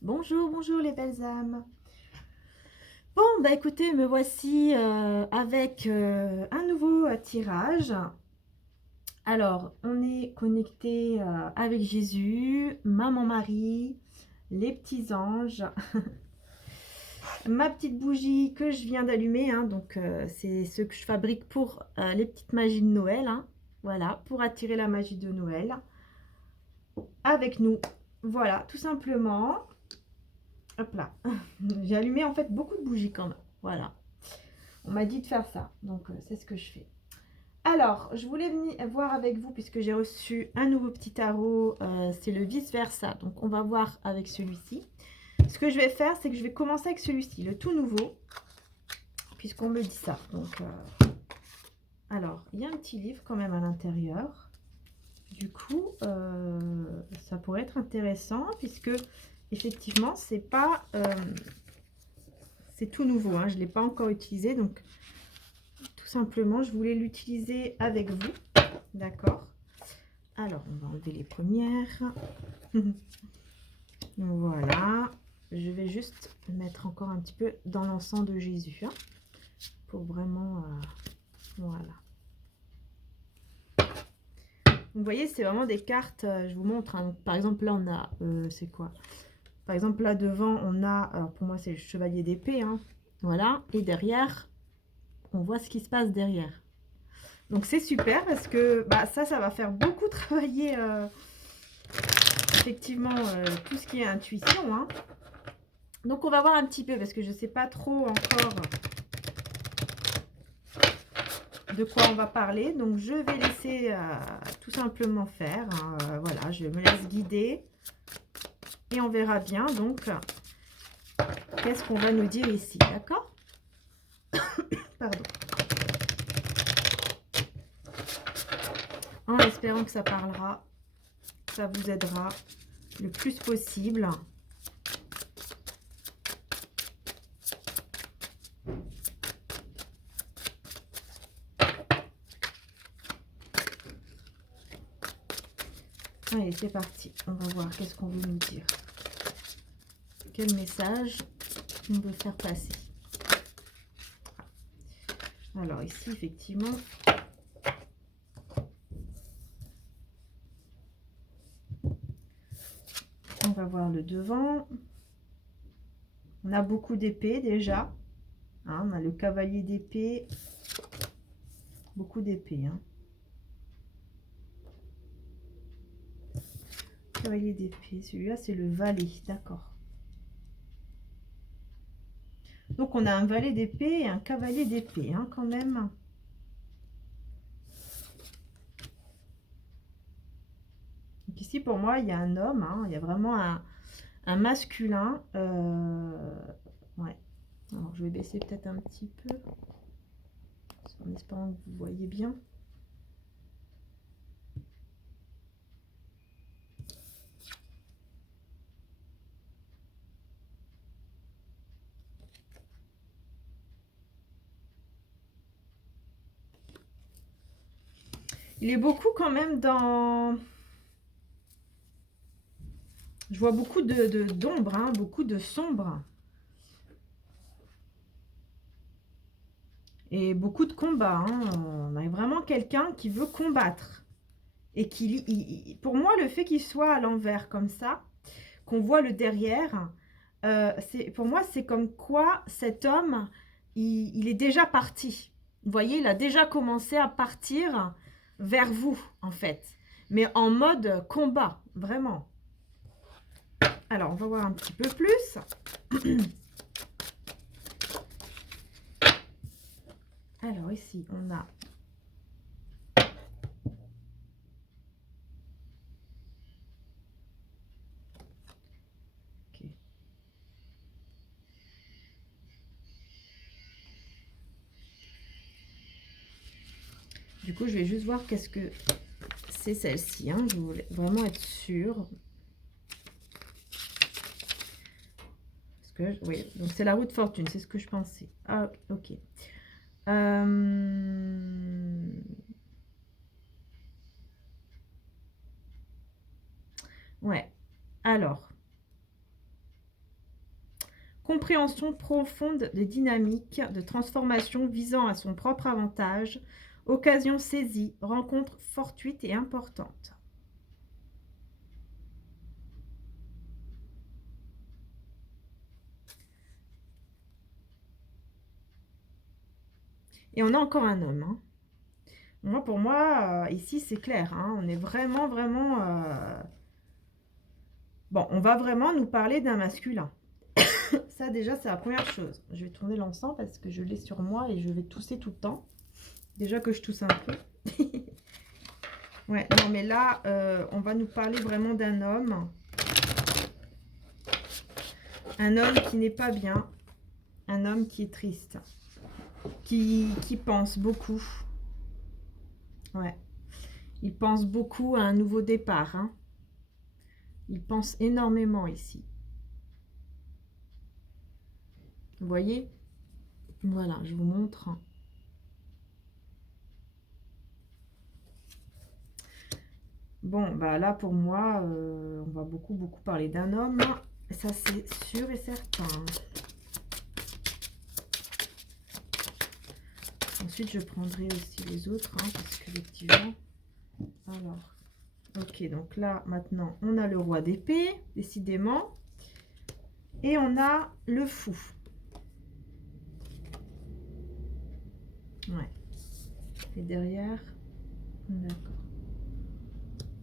Bonjour, bonjour les belles âmes. Bon, bah écoutez, me voici avec un nouveau tirage. Alors, on est connecté avec Jésus, Maman Marie, les petits anges, ma petite bougie que je viens d'allumer, hein, donc c'est ce que je fabrique pour les petites magies de Noël, hein, voilà, pour attirer la magie de Noël avec nous. Voilà, tout simplement. Hop là. J'ai allumé en fait beaucoup de bougies quand même. Voilà. On m'a dit de faire ça. Donc c'est ce que je fais. Alors, je voulais venir voir avec vous puisque j'ai reçu un nouveau petit tarot. C'est le vice-versa. Donc on va voir avec celui-ci. Ce que je vais faire, c'est que je vais commencer avec celui-ci, le tout nouveau. Puisqu'on me dit ça. Donc, alors, il y a un petit livre quand même à l'intérieur. Du coup, ça pourrait être intéressant puisque effectivement, c'est pas... c'est tout nouveau, hein, je ne l'ai pas encore utilisé, donc tout simplement, je voulais l'utiliser avec vous. D'accord. Alors, on va enlever les premières. Voilà. Je vais juste mettre encore un petit peu dans l'encens de Jésus. Hein, pour vraiment... voilà. Vous voyez, c'est vraiment des cartes, je vous montre. Hein, par exemple, là, on a... c'est quoi? Par exemple, là, devant, on a... Alors, pour moi, c'est le chevalier d'épée. Hein, voilà. Et derrière, on voit ce qui se passe derrière. Donc c'est super parce que bah, ça va faire beaucoup travailler effectivement tout ce qui est intuition. Hein. Donc on va voir un petit peu parce que je ne sais pas trop encore de quoi on va parler. Donc je vais laisser tout simplement faire. Hein. Voilà, je me laisse guider et on verra bien donc qu'est-ce qu'on va nous dire ici. D'accord? Pardon. En espérant que ça parlera, ça vous aidera le plus possible. Allez, c'est parti. On va voir qu'est-ce qu'on veut nous dire. Quel message on veut faire passer. Alors ici, effectivement, on va voir le devant. On a beaucoup d'épées déjà. Hein, on a le cavalier d'épée. Beaucoup d'épées. Hein. Cavalier d'épée. Celui-là, c'est le valet. D'accord. Donc, on a un valet d'épée et un cavalier d'épée, hein, quand même. Donc, ici, pour moi, il y a un homme. Hein, il y a vraiment un masculin. Ouais. Alors, je vais baisser peut-être un petit peu. En espérant que vous voyez bien. Il est beaucoup quand même dans... Je vois beaucoup d'ombre, hein, beaucoup de sombre. Et beaucoup de combats. Hein. On a vraiment quelqu'un qui veut combattre. Et pour moi, le fait qu'il soit à l'envers comme ça, qu'on voit le derrière, pour moi, c'est comme quoi cet homme, il est déjà parti. Vous voyez, il a déjà commencé à partir vers vous, en fait. Mais en mode combat, vraiment. Alors, on va voir un petit peu plus. Alors, ici, on a... Okay. Du coup, je vais juste voir qu'est-ce que c'est celle-ci. Hein. Je voulais vraiment être sûre. Oui, donc c'est la roue de fortune, c'est ce que je pensais. Ah, ok. Ouais. Alors, compréhension profonde des dynamiques de transformation visant à son propre avantage, occasion saisie, rencontre fortuite et importante. Et on a encore un homme. Hein. Moi, pour moi, ici, c'est clair. Hein. On est vraiment, vraiment... Bon, on va vraiment nous parler d'un masculin. Ça, déjà, c'est la première chose. Je vais tourner l'encens parce que je l'ai sur moi et je vais tousser tout le temps. Déjà que je tousse un peu. Ouais, non, mais là, on va nous parler vraiment d'un homme. Un homme qui n'est pas bien. Un homme qui est triste. Qui pense beaucoup. Ouais. Il pense beaucoup à un nouveau départ. Hein. Il pense énormément ici. Vous voyez? Voilà, je vous montre. Bon, bah là, pour moi, on va beaucoup parler d'un homme. Ça, c'est sûr et certain. Ensuite, je prendrai aussi les autres, hein, parce qu'effectivement... Alors, ok, donc là, maintenant, on a le roi d'épée, décidément. Et on a le fou. Ouais. Et derrière, d'accord.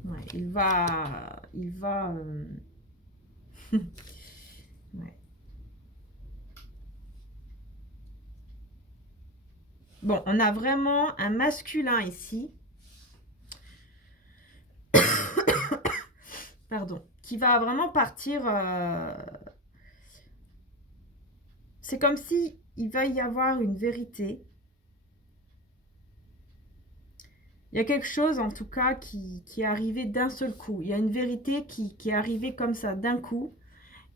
Ouais, il va... ouais. Bon, on a vraiment un masculin ici. Pardon. Qui va vraiment partir... C'est comme si il va y avoir une vérité. Il y a quelque chose, en tout cas, qui est arrivé d'un seul coup. Il y a une vérité qui est arrivée comme ça, d'un coup,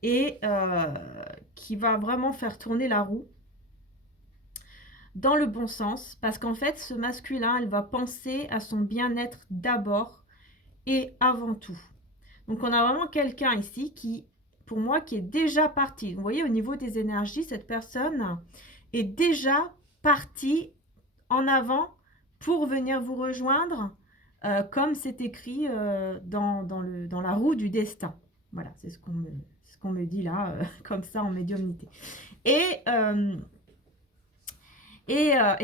et qui va vraiment faire tourner la roue dans le bon sens. Parce qu'en fait, ce masculin, elle va penser à son bien-être d'abord et avant tout. Donc, on a vraiment quelqu'un ici qui, pour moi, qui est déjà parti. Vous voyez, au niveau des énergies, cette personne est déjà partie en avant pour venir vous rejoindre, comme c'est écrit dans la roue du destin. Voilà, c'est ce qu'on me dit là, comme ça en médiumnité. Et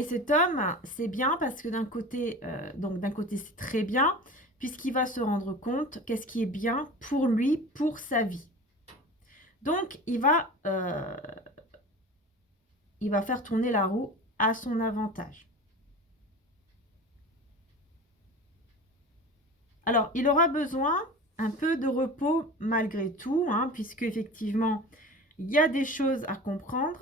cet homme, c'est bien parce que d'un côté, c'est très bien, puisqu'il va se rendre compte qu'est-ce qui est bien pour lui, pour sa vie. Donc, il va faire tourner la roue à son avantage. Alors, il aura besoin un peu de repos malgré tout, hein, puisque effectivement, il y a des choses à comprendre,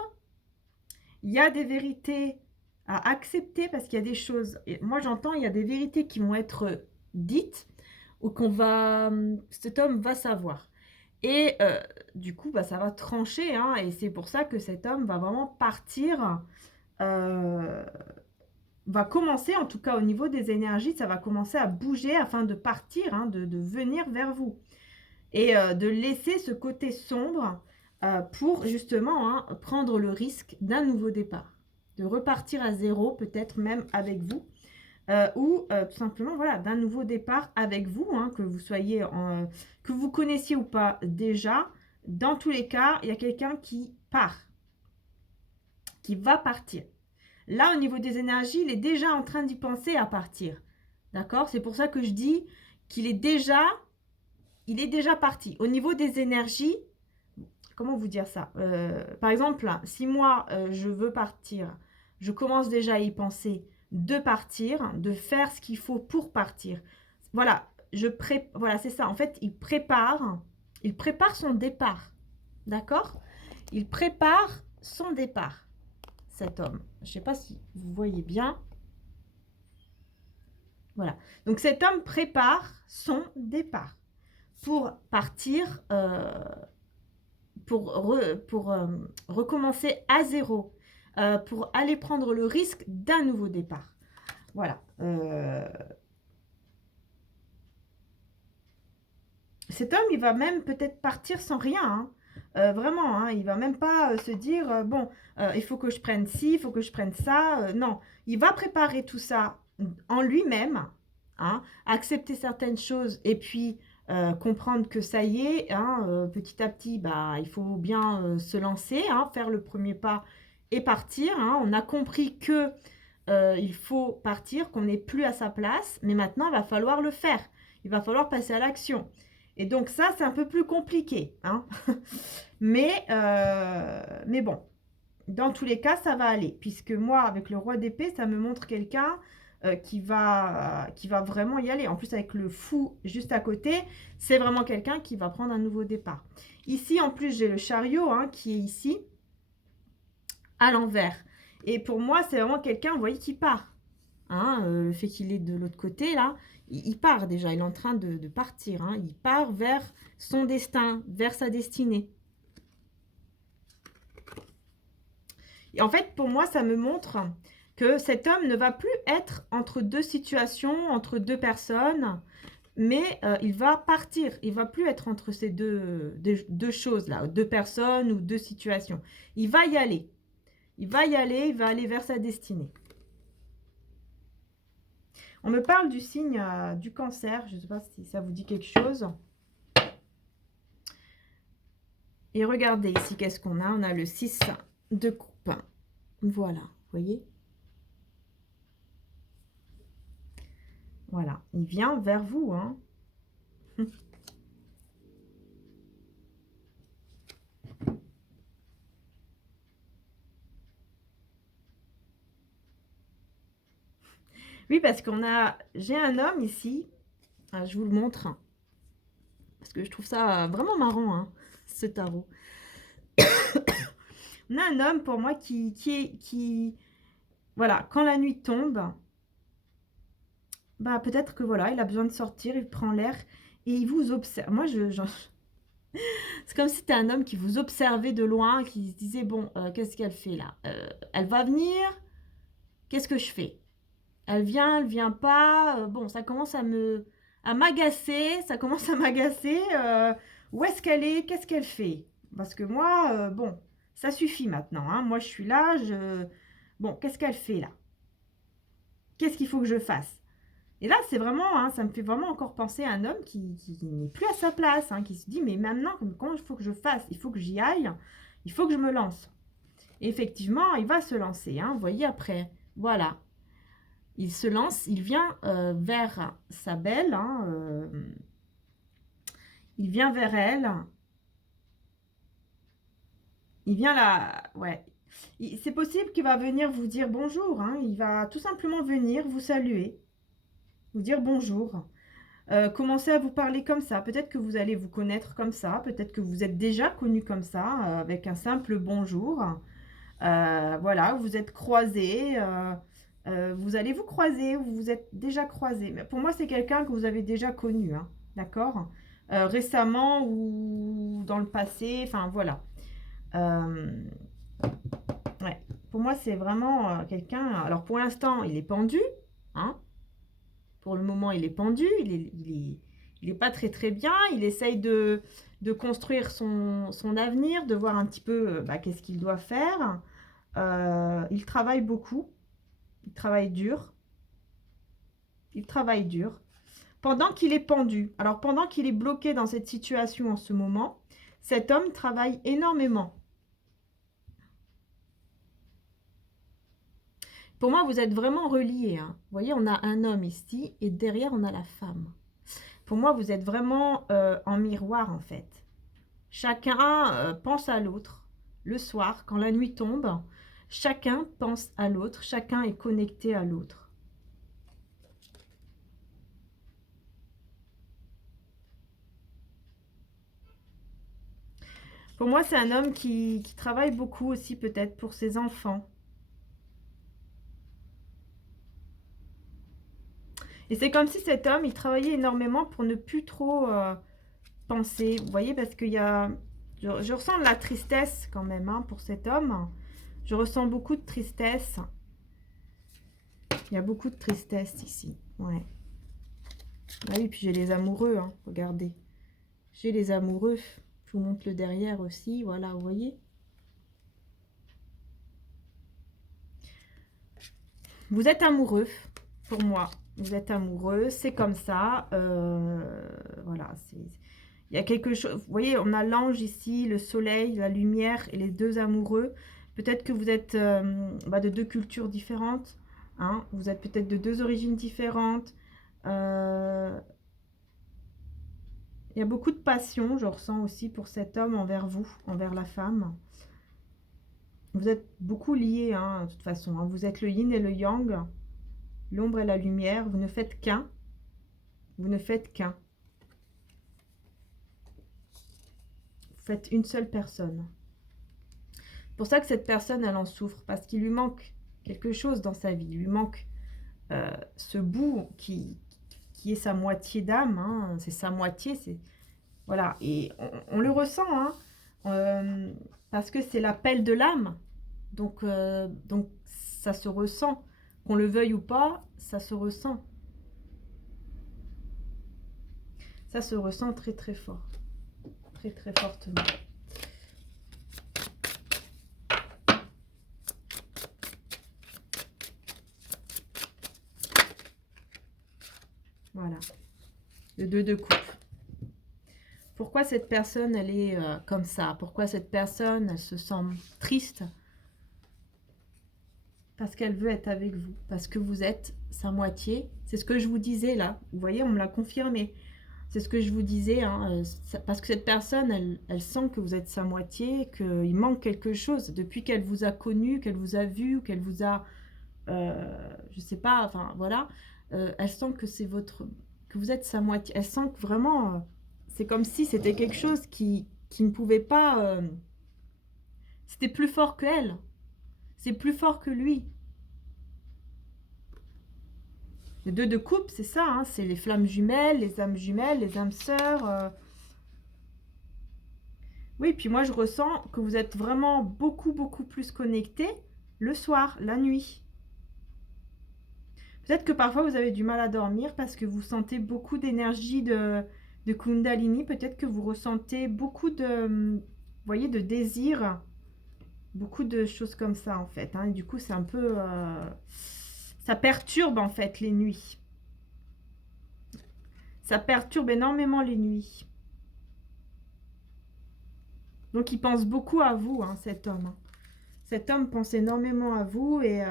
il y a des vérités à accepter, parce qu'il y a des choses, et moi j'entends, il y a des vérités qui vont être dites, ou cet homme va savoir. Et du coup, bah, ça va trancher, hein, et c'est pour ça que cet homme va vraiment partir, va commencer, en tout cas au niveau des énergies, ça va commencer à bouger afin de partir, hein, de venir vers vous. Et de laisser ce côté sombre pour justement prendre le risque d'un nouveau départ. De repartir à zéro, peut-être même avec vous. Ou tout simplement, voilà, d'un nouveau départ avec vous, hein, que vous soyez, que vous connaissiez ou pas déjà. Dans tous les cas, il y a quelqu'un qui part, qui va partir. Là, au niveau des énergies, il est déjà en train d'y penser à partir. D'accord? C'est pour ça que je dis qu'il est déjà parti. Au niveau des énergies, comment vous dire ça? Par exemple, si moi, je veux partir, je commence déjà à y penser de partir, de faire ce qu'il faut pour partir. Voilà, voilà, c'est ça. En fait, il prépare son départ. D'accord? Il prépare son départ, cet homme. Je ne sais pas si vous voyez bien. Voilà. Donc, cet homme prépare son départ pour partir, pour recommencer à zéro, pour aller prendre le risque d'un nouveau départ. Voilà. Cet homme, il va même peut-être partir sans rien. Hein. Vraiment, hein, il va même pas se dire, bon, il faut que je prenne ci, il faut que je prenne ça. Non, il va préparer tout ça en lui-même, hein, accepter certaines choses et puis comprendre que ça y est, hein, petit à petit, bah, il faut bien se lancer, hein, faire le premier pas et partir. Hein. On a compris que il faut partir, qu'on n'est plus à sa place, mais maintenant, il va falloir le faire. Il va falloir passer à l'action. Et donc ça, c'est un peu plus compliqué. Hein. Mais bon, dans tous les cas, ça va aller. Puisque moi, avec le roi d'épée, ça me montre quelqu'un qui va vraiment y aller. En plus, avec le fou juste à côté, c'est vraiment quelqu'un qui va prendre un nouveau départ. Ici, en plus, j'ai le chariot hein, qui est ici, à l'envers. Et pour moi, c'est vraiment quelqu'un, vous voyez, qui part. Hein, le fait qu'il est de l'autre côté, là, il part déjà. Il est en train de partir. Hein. Il part vers son destin, vers sa destinée. Et en fait, pour moi, ça me montre que cet homme ne va plus être entre deux situations, entre deux personnes, mais il va partir. Il va plus être entre ces deux choses-là, deux personnes ou deux situations. Il va y aller. Il va y aller, il va aller vers sa destinée. On me parle du signe du cancer. Je ne sais pas si ça vous dit quelque chose. Et regardez ici, qu'est-ce qu'on a? On a le 6 de coupe. Voilà, vous voyez? Voilà, il vient vers vous. Hein. Oui, parce qu'on a... J'ai un homme ici. Ah, je vous le montre. Parce que je trouve ça vraiment marrant, hein, ce tarot. On a un homme, pour moi, qui... Voilà, quand la nuit tombe, bah peut-être que voilà, il a besoin de sortir, il prend l'air et il vous observe. Moi, c'est comme si c'était un homme qui vous observait de loin, qui se disait, bon, qu'est-ce qu'elle fait là? Elle va venir, qu'est-ce que je fais? Elle vient pas. Bon, ça commence à m'agacer, ça commence à m'agacer. Où est-ce qu'elle est? Qu'est-ce qu'elle fait? Parce que moi, bon, ça suffit maintenant. Hein. Moi, je suis là. Bon, qu'est-ce qu'elle fait là? Qu'est-ce qu'il faut que je fasse? Et là, c'est vraiment, hein, ça me fait vraiment encore penser à un homme qui n'est plus à sa place, hein, qui se dit, mais maintenant, comment il faut que je fasse? Il faut que j'y aille, il faut que je me lance. Et effectivement, il va se lancer. Hein, vous voyez après, voilà. Il se lance, il vient vers sa belle, hein, il vient vers elle, il vient là, ouais. C'est possible qu'il va venir vous dire bonjour, hein, il va tout simplement venir vous saluer, vous dire bonjour, commencer à vous parler comme ça, peut-être que vous allez vous connaître comme ça, peut-être que vous êtes déjà connu comme ça, avec un simple bonjour, voilà, vous êtes croisés, vous allez vous croiser, vous vous êtes déjà croisés. Mais pour moi, c'est quelqu'un que vous avez déjà connu, hein, d'accord? Récemment ou dans le passé, enfin voilà. Euh, ouais. Pour moi, c'est vraiment quelqu'un. Alors pour l'instant, il est pendu, hein? Pour le moment, il est pendu, il est pas très très bien. Il essaye de construire son avenir, de voir un petit peu bah, qu'est-ce qu'il doit faire. Il travaille beaucoup. Il travaille dur. Il travaille dur. Pendant qu'il est pendu, alors pendant qu'il est bloqué dans cette situation en ce moment, cet homme travaille énormément. Pour moi, vous êtes vraiment reliés. Hein. Vous voyez, on a un homme ici et derrière, on a la femme. Pour moi, vous êtes vraiment en miroir, en fait. Chacun pense à l'autre. Le soir, quand la nuit tombe, chacun pense à l'autre. Chacun est connecté à l'autre. Pour moi, c'est un homme qui travaille beaucoup aussi, peut-être, pour ses enfants. Et c'est comme si cet homme, il travaillait énormément pour ne plus trop penser. Vous voyez, parce qu'il y a... Je ressens de la tristesse quand même hein, pour cet homme. Je ressens beaucoup de tristesse. Il y a beaucoup de tristesse ici. Ouais. Ah oui, puis j'ai les amoureux, hein, regardez. J'ai les amoureux. vous montre le derrière aussi, voilà, vous voyez. Vous êtes amoureux, pour moi. Vous êtes amoureux, c'est comme ça. Voilà, il y a quelque chose. Vous voyez, on a l'ange ici, le soleil, la lumière et les deux amoureux. Peut-être que vous êtes de deux cultures différentes. Hein, vous êtes peut-être de deux origines différentes. Il y a beaucoup de passion, je ressens aussi pour cet homme envers vous, envers la femme. Vous êtes beaucoup liés, hein, de toute façon. Hein. Vous êtes le yin et le yang, l'ombre et la lumière. Vous ne faites qu'un. Vous ne faites qu'un. Vous faites une seule personne. C'est pour ça que cette personne, elle en souffre, parce qu'il lui manque quelque chose dans sa vie. Il lui manque ce bout qui est sa moitié d'âme. Hein. C'est sa moitié, c'est... Voilà, et on le ressent, hein, parce que c'est l'appel de l'âme. Donc, ça se ressent. Qu'on le veuille ou pas, ça se ressent. Ça se ressent très très fort. Très très fortement. Voilà. Le 2 de coupe. Pourquoi cette personne, elle est comme ça? Pourquoi cette personne, elle se sent triste? Parce qu'elle veut être avec vous. Parce que vous êtes sa moitié. C'est ce que je vous disais là. Vous voyez, on me l'a confirmé. C'est ce que je vous disais. Hein, parce que cette personne, elle sent que vous êtes sa moitié, qu'il manque quelque chose. Depuis qu'elle vous a connu, qu'elle vous a vu, qu'elle vous a... je sais pas, enfin voilà. Elle sent que c'est votre... que vous êtes sa moitié. Elle sent que vraiment... c'est comme si c'était quelque chose qui ne pouvait pas... c'était plus fort qu'elle. C'est plus fort que lui. Le 2 de coupe, c'est ça. Hein, c'est les flammes jumelles, les âmes sœurs. Oui, puis moi, je ressens que vous êtes vraiment beaucoup, beaucoup plus connectés le soir, la nuit. Peut-être que parfois, vous avez du mal à dormir parce que vous sentez beaucoup d'énergie de Kundalini. Peut-être que vous ressentez beaucoup de, vous voyez, de désir. Beaucoup de choses comme ça, en fait. Hein. Et du coup, c'est un peu... ça perturbe, en fait, les nuits. Ça perturbe énormément les nuits. Donc, il pense beaucoup à vous, hein, cet homme. Hein. Cet homme pense énormément à vous et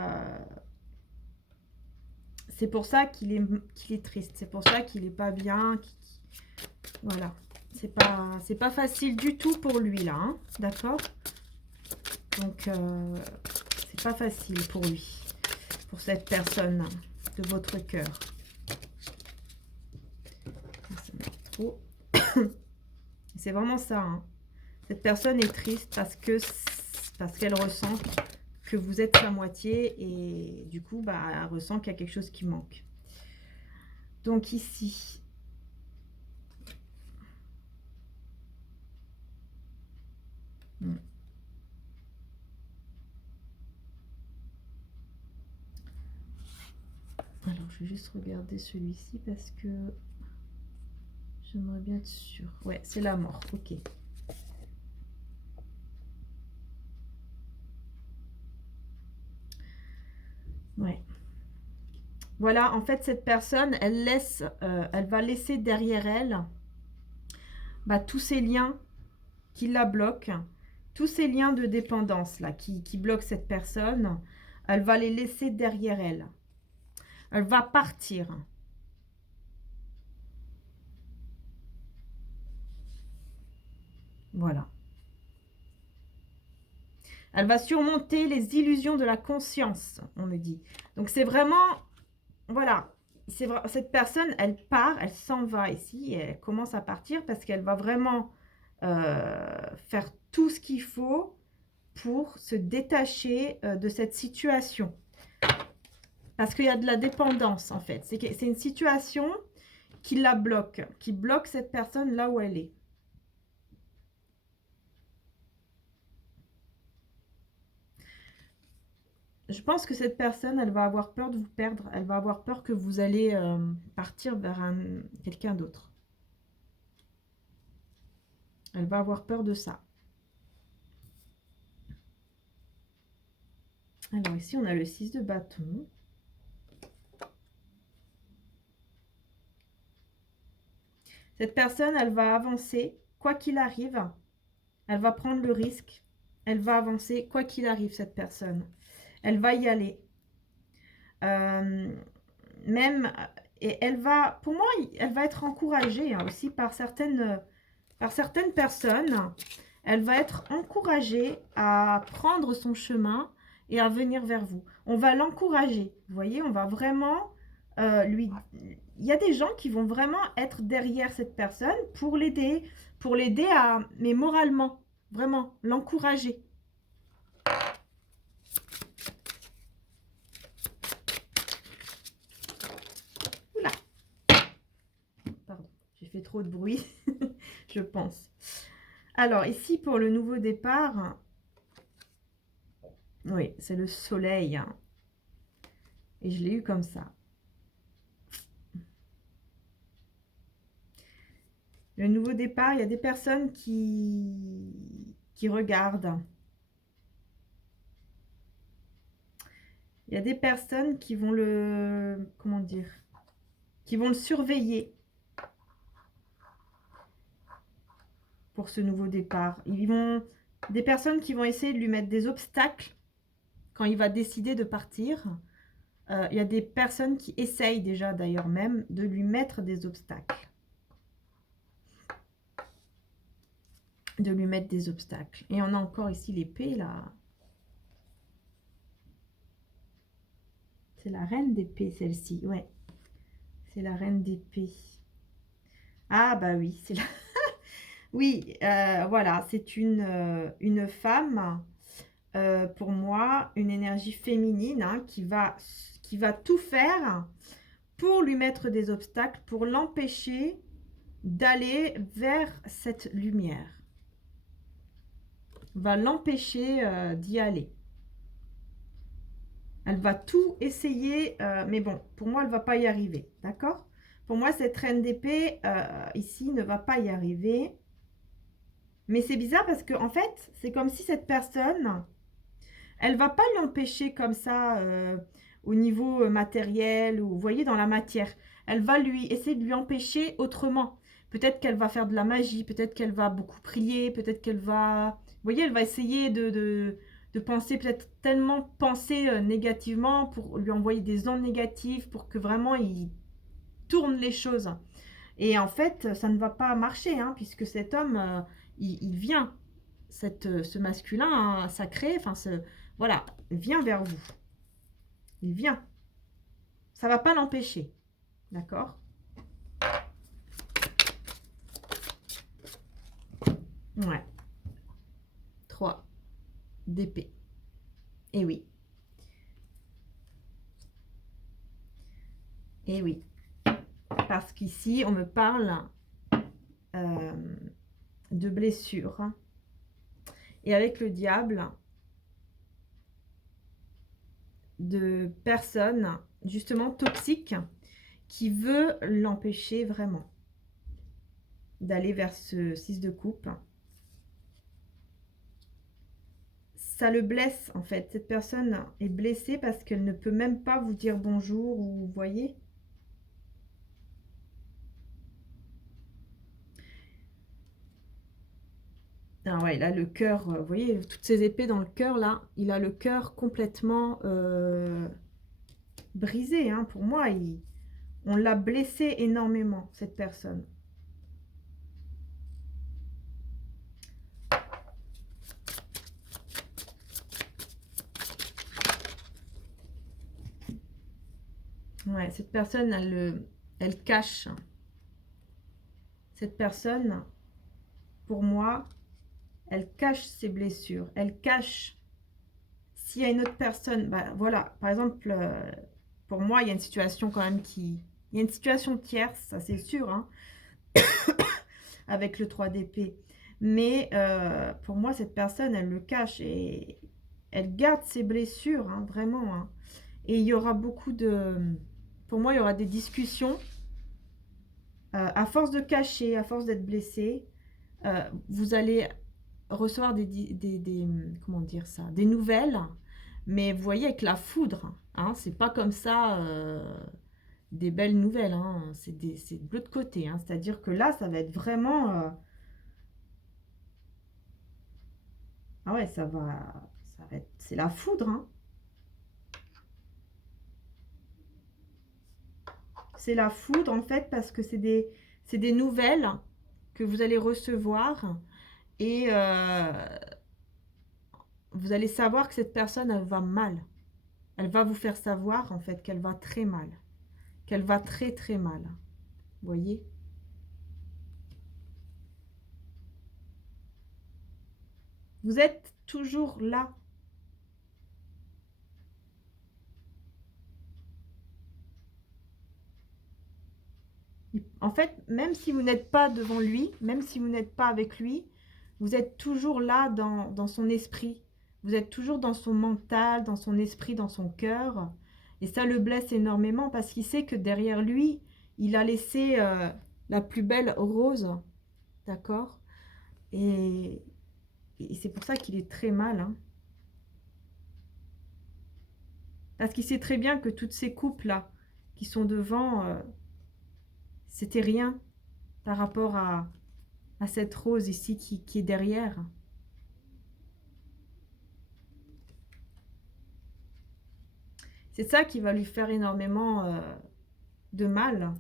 c'est pour ça qu'il est triste. C'est pour ça qu'il n'est pas bien. Voilà. C'est pas facile du tout pour lui, là. Hein, d'accord? Donc, c'est pas facile pour lui. Pour cette personne de votre cœur. C'est vraiment ça. Hein. Cette personne est triste parce qu'elle ressent que vous êtes sa moitié et du coup, elle ressent qu'il y a quelque chose qui manque. Donc ici, alors je vais juste regarder celui-ci parce que j'aimerais bien être sûre. Ouais, c'est la mort. Ok. Ouais. Voilà, en fait, cette personne, elle va laisser derrière elle tous ces liens qui la bloquent, tous ces liens de dépendance là qui bloquent cette personne. Elle va les laisser derrière elle. Elle va partir. Voilà. Elle va surmonter les illusions de la conscience, on me dit. Donc, c'est vraiment... Voilà. Cette personne, elle part, elle s'en va ici. Elle commence à partir parce qu'elle va vraiment faire tout ce qu'il faut pour se détacher de cette situation. Parce qu'il y a de la dépendance, en fait. C'est une situation qui la bloque, qui bloque cette personne là où elle est. Je pense que cette personne, elle va avoir peur de vous perdre. Elle va avoir peur que vous allez partir vers quelqu'un d'autre. Elle va avoir peur de ça. Alors ici, on a le 6 de bâton. Cette personne, elle va avancer, quoi qu'il arrive. Elle va prendre le risque. Elle va avancer, quoi qu'il arrive, cette personne. Elle va y aller. Même, et elle va, pour moi, elle va être encouragée hein, aussi par certaines personnes. Elle va être encouragée à prendre son chemin et à venir vers vous. On va l'encourager. Vous voyez, on va vraiment lui... Il y a des gens qui vont vraiment être derrière cette personne pour l'aider à... Mais moralement, vraiment, l'encourager. Oula. Pardon, j'ai fait trop de bruit, je pense. Alors, ici, pour le nouveau départ... Oui, c'est le soleil. Hein. Et je l'ai eu comme ça. Le nouveau départ, il y a des personnes qui regardent. Il y a des personnes qui vont le... Comment dire? Qui vont le surveiller pour ce nouveau départ. Des personnes qui vont essayer de lui mettre des obstacles quand il va décider de partir. Il y a des personnes qui essayent déjà d'ailleurs même de lui mettre des obstacles. De lui mettre des obstacles. Et on a encore ici l'épée là. C'est la reine d'épée celle-ci, ouais. C'est la reine d'épée. Ah bah oui, c'est la... Oui, voilà, c'est une femme, pour moi, une énergie féminine hein, qui va tout faire pour lui mettre des obstacles, pour l'empêcher d'aller vers cette lumière. Va l'empêcher d'y aller. Elle va tout essayer, mais bon, pour moi, elle ne va pas y arriver, d'accord? Pour moi, cette reine d'épée, ici, ne va pas y arriver. Mais c'est bizarre parce que en fait, c'est comme si cette personne, elle va pas l'empêcher comme ça au niveau matériel ou, vous voyez, dans la matière. Elle va essayer de lui empêcher autrement. Peut-être qu'elle va faire de la magie, peut-être qu'elle va beaucoup prier, peut-être qu'elle va... Vous voyez, elle va essayer de penser, peut-être tellement penser négativement pour lui envoyer des ondes négatives pour que vraiment il tourne les choses. Et en fait, ça ne va pas marcher, hein, puisque cet homme, il vient, ce masculin hein, sacré, enfin, voilà, vient vers vous. Il vient. Ça ne va pas l'empêcher. D'accord? Ouais. 3 d'épée. Et oui. Et oui. Parce qu'ici, on me parle de blessures. Et avec le diable, de personnes justement toxiques qui veut l'empêcher vraiment d'aller vers ce 6 de coupe. Ça le blesse en fait. Cette personne est blessée parce qu'elle ne peut même pas vous dire bonjour ou vous voyez. Ah ouais, là le cœur, vous voyez toutes ces épées dans le cœur là, il a le cœur complètement brisé. Hein. Pour moi, on l'a blessé énormément cette personne. Ouais, cette personne, elle cache. Cette personne, pour moi, elle cache ses blessures. Elle cache. S'il y a une autre personne, bah, voilà, par exemple, pour moi, il y a une situation quand même qui... Il y a une situation tierce, ça c'est sûr, hein, avec le 3 d'épée. Mais pour moi, cette personne, elle le cache et elle garde ses blessures, hein, vraiment. Hein. Et il y aura beaucoup de... Pour moi, il y aura des discussions. À force de cacher, à force d'être blessé, vous allez recevoir comment dire ça, des nouvelles, mais vous voyez avec la foudre, hein, c'est pas comme ça des belles nouvelles, hein, c'est de l'autre côté, hein, c'est-à-dire que là, ça va être vraiment... ah ouais, ça va être... C'est la foudre, hein. C'est la foudre, en fait, parce que c'est des nouvelles que vous allez recevoir et vous allez savoir que cette personne, elle va mal. Elle va vous faire savoir, en fait, qu'elle va très mal. Qu'elle va très, très mal. Vous voyez? Vous êtes toujours là. En fait, même si vous n'êtes pas devant lui, même si vous n'êtes pas avec lui, vous êtes toujours là dans son esprit. Vous êtes toujours dans son mental, dans son esprit, dans son cœur. Et ça le blesse énormément parce qu'il sait que derrière lui, il a laissé la plus belle rose. D'accord? Et, et c'est pour ça qu'il est très mal, hein. Parce qu'il sait très bien que toutes ces coupes-là qui sont devant, c'était rien par rapport à cette rose ici qui est derrière. C'est ça qui va lui faire énormément de mal.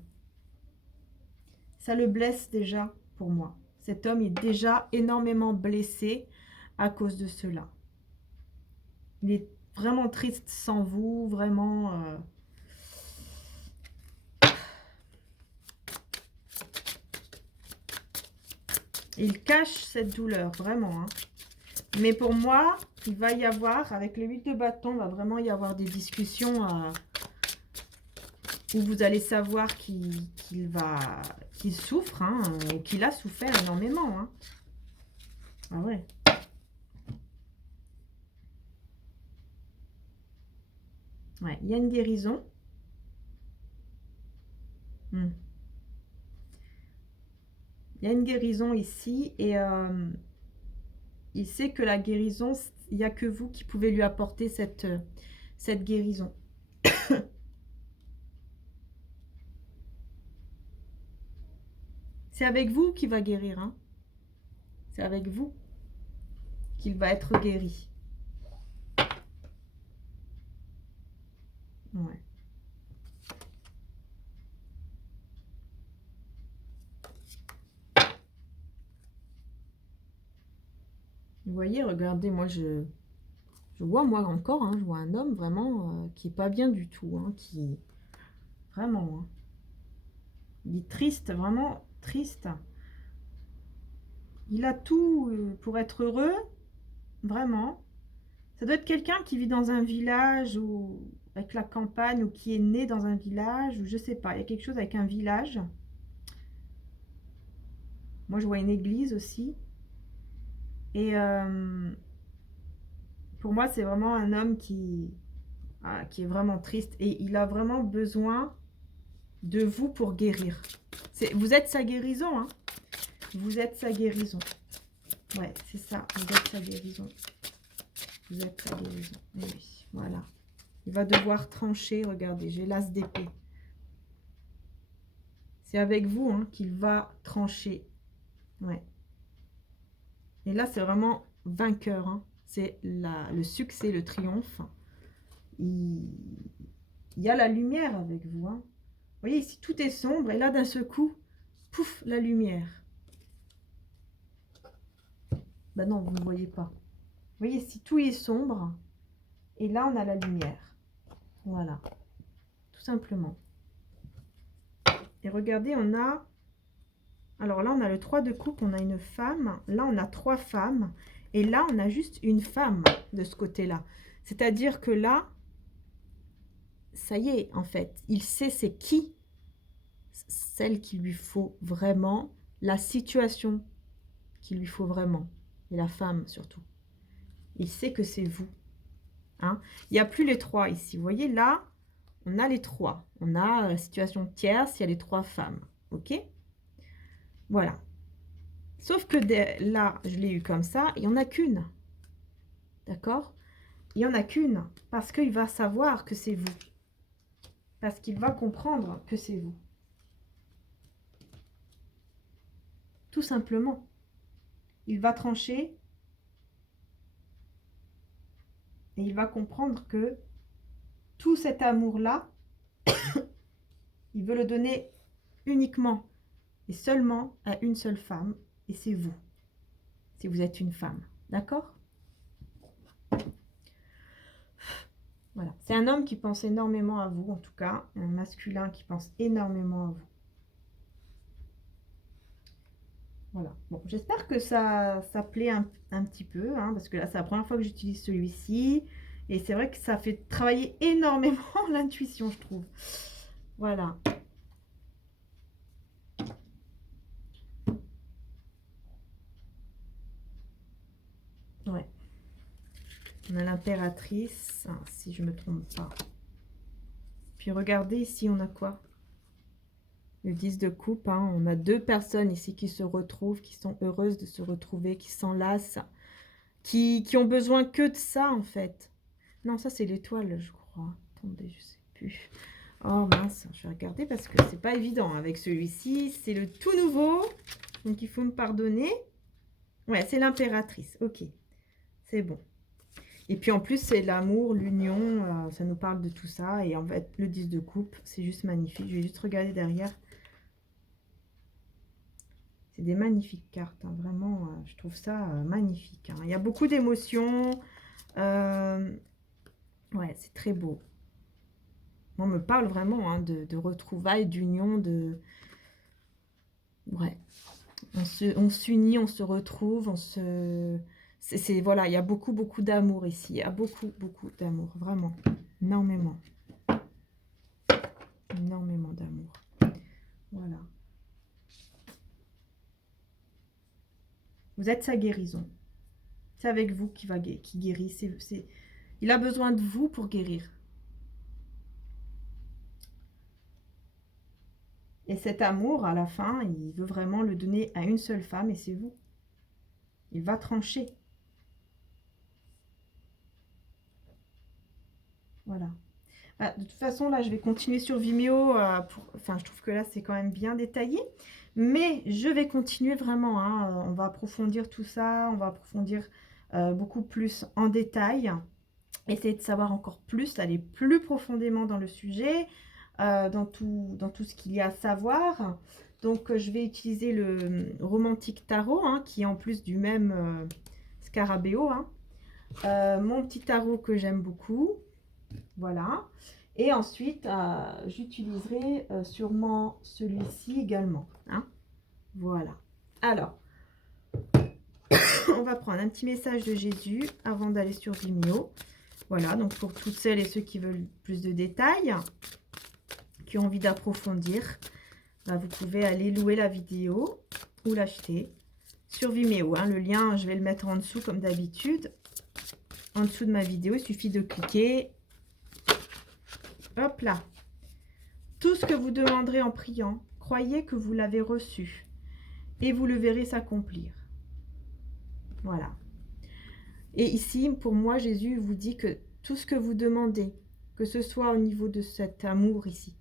Ça le blesse déjà pour moi. Cet homme est déjà énormément blessé à cause de cela. Il est vraiment triste sans vous, vraiment... Il cache cette douleur, vraiment, hein. Mais pour moi, il va y avoir, avec le 8 de bâton, il va vraiment y avoir des discussions où vous allez savoir qu'il souffre, hein, ou qu'il a souffert énormément, hein. Ah ouais. Ouais, il y a une guérison. Il y a une guérison ici et il sait que la guérison, il n'y a que vous qui pouvez lui apporter cette guérison. C'est avec vous qu'il va guérir, hein. C'est avec vous qu'il va être guéri. Ouais. Vous voyez, regardez, moi je vois moi encore, hein, je vois un homme vraiment qui est pas bien du tout, hein, qui vraiment, hein, il est triste, vraiment triste. Il a tout pour être heureux, vraiment. Ça doit être quelqu'un qui vit dans un village ou avec la campagne ou qui est né dans un village ou je sais pas. Il y a quelque chose avec un village. Moi, je vois une église aussi. Et pour moi, c'est vraiment un homme qui est vraiment triste et il a vraiment besoin de vous pour guérir. Vous êtes sa guérison, hein. Vous êtes sa guérison. Ouais, c'est ça. Vous êtes sa guérison. Vous êtes sa guérison. Et oui, voilà. Il va devoir trancher. Regardez, j'ai l'as d'épée. C'est avec vous, hein, qu'il va trancher. Ouais. Et là, c'est vraiment vainqueur, hein. C'est le succès, le triomphe. Il y a la lumière avec vous, hein. Vous voyez, ici, tout est sombre. Et là, d'un seul coup, pouf, la lumière. Ben non, vous ne voyez pas. Vous voyez, si tout est sombre, et là, on a la lumière. Voilà. Tout simplement. Et regardez, on a... Alors là, on a le 3 de coupe, on a une femme. Là, on a 3 femmes. Et là, on a juste une femme de ce côté-là. C'est-à-dire que là, ça y est, en fait. Il sait c'est qui celle qu'il lui faut vraiment, la situation qu'il lui faut vraiment. Et la femme, surtout. Il sait que c'est vous. Hein. Il n'y a plus les 3 ici. Vous voyez, là, on a les 3. On a la situation tierce, il y a les 3 femmes. OK? Voilà. Sauf que là, je l'ai eu comme ça, il n'y en a qu'une. D'accord? Il n'y en a qu'une, parce qu'il va savoir que c'est vous. Parce qu'il va comprendre que c'est vous. Tout simplement. Il va trancher et il va comprendre que tout cet amour-là, il veut le donner uniquement et seulement à une seule femme, et c'est vous, si vous êtes une femme. D'accord? Voilà. C'est un homme qui pense énormément à vous, en tout cas, un masculin qui pense énormément à vous. Voilà. Bon, j'espère que ça plaît un petit peu, hein, parce que là, c'est la première fois que j'utilise celui-ci. Et c'est vrai que ça fait travailler énormément l'intuition, je trouve. Voilà. Ouais. On a l'impératrice, hein, si je ne me trompe pas. Puis regardez ici, on a quoi? Le 10 de coupe, hein. On a deux personnes ici qui se retrouvent, qui sont heureuses de se retrouver, qui s'enlacent, qui ont besoin que de ça, en fait. Non, ça, c'est l'étoile, je crois. Attendez, je sais plus. Oh mince, je vais regarder parce que c'est pas évident avec celui-ci. C'est le tout nouveau, donc il faut me pardonner. Ouais, c'est l'impératrice. Ok, c'est bon. Et puis en plus, c'est l'amour, l'union, ça nous parle de tout ça. Et en fait, le 10 de coupe, c'est juste magnifique. Je vais juste regarder derrière. C'est des magnifiques cartes, hein. Vraiment, je trouve ça magnifique, hein. Il y a beaucoup d'émotions. Ouais, c'est très beau. On me parle vraiment, hein, de retrouvailles, d'union, de... Ouais. On s'unit, on se retrouve, on se... Voilà, il y a beaucoup, beaucoup d'amour ici. Il y a beaucoup, beaucoup d'amour, vraiment. Énormément. Énormément d'amour. Voilà. Vous êtes sa guérison. C'est avec vous qui guérit. Il a besoin de vous pour guérir. Et cet amour, à la fin, il veut vraiment le donner à une seule femme et c'est vous. Il va trancher. Voilà. De toute façon, là, je vais continuer sur Vimeo. Enfin, je trouve que là, c'est quand même bien détaillé. Mais je vais continuer vraiment, hein. On va approfondir tout ça. On va approfondir beaucoup plus en détail. Essayer de savoir encore plus, aller plus profondément dans le sujet, dans tout ce qu'il y a à savoir. Donc, je vais utiliser le Romantique Tarot, hein, qui est en plus du même Scarabeo. Hein. Mon petit tarot que j'aime beaucoup. Voilà. Et ensuite, j'utiliserai sûrement celui-ci également. Hein. Voilà. Alors, on va prendre un petit message de Jésus avant d'aller sur Vimeo. Voilà, donc pour toutes celles et ceux qui veulent plus de détails, qui ont envie d'approfondir, vous pouvez aller louer la vidéo ou l'acheter sur Vimeo. Hein. Le lien, je vais le mettre en dessous comme d'habitude. En dessous de ma vidéo, il suffit de cliquer. Hop là. Tout ce que vous demanderez en priant, croyez que vous l'avez reçu et vous le verrez s'accomplir. Voilà. Et ici, pour moi, Jésus vous dit que tout ce que vous demandez, que ce soit au niveau de cet amour ici,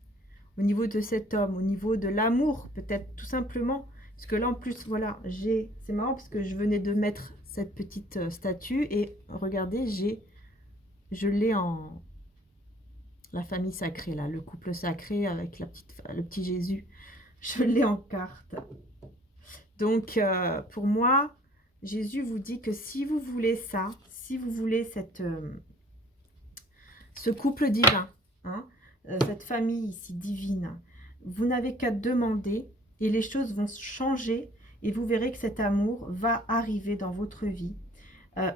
au niveau de cet homme, au niveau de l'amour, peut-être tout simplement, parce que là, en plus, voilà, c'est marrant parce que je venais de mettre cette petite statue et regardez, je l'ai en la famille sacrée, là, le couple sacré avec le petit Jésus, je l'ai en carte. Donc, pour moi, Jésus vous dit que si vous voulez ça, si vous voulez ce couple divin, hein, cette famille ici divine, vous n'avez qu'à demander et les choses vont changer et vous verrez que cet amour va arriver dans votre vie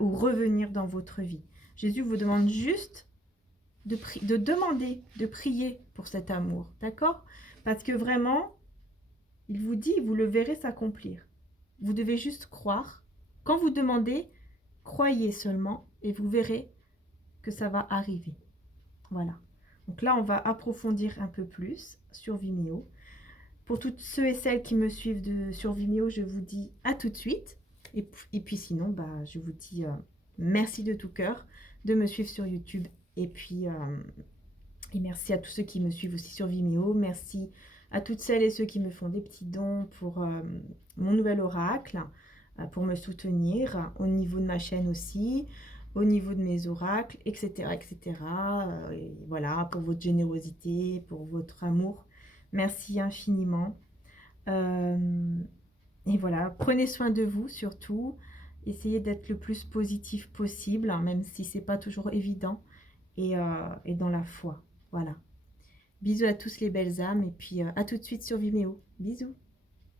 ou revenir dans votre vie. Jésus vous demande juste de demander, de prier pour cet amour, d'accord? Parce que vraiment, il vous dit, vous le verrez s'accomplir. Vous devez juste croire. Quand vous demandez, croyez seulement et vous verrez que ça va arriver. Voilà. Donc là, on va approfondir un peu plus sur Vimeo. Pour toutes ceux et celles qui me suivent sur Vimeo, je vous dis à tout de suite. Et puis sinon, bah, je vous dis merci de tout cœur de me suivre sur YouTube. Et puis, et merci à tous ceux qui me suivent aussi sur Vimeo. Merci à toutes celles et ceux qui me font des petits dons pour mon nouvel oracle, pour me soutenir au niveau de ma chaîne aussi, au niveau de mes oracles, etc. etc. Et voilà, pour votre générosité, pour votre amour. Merci infiniment. Et voilà, prenez soin de vous surtout. Essayez d'être le plus positif possible, hein, même si c'est pas toujours évident. Et dans la foi. Voilà. Bisous à tous les belles âmes et puis à tout de suite sur Vimeo. Bisous.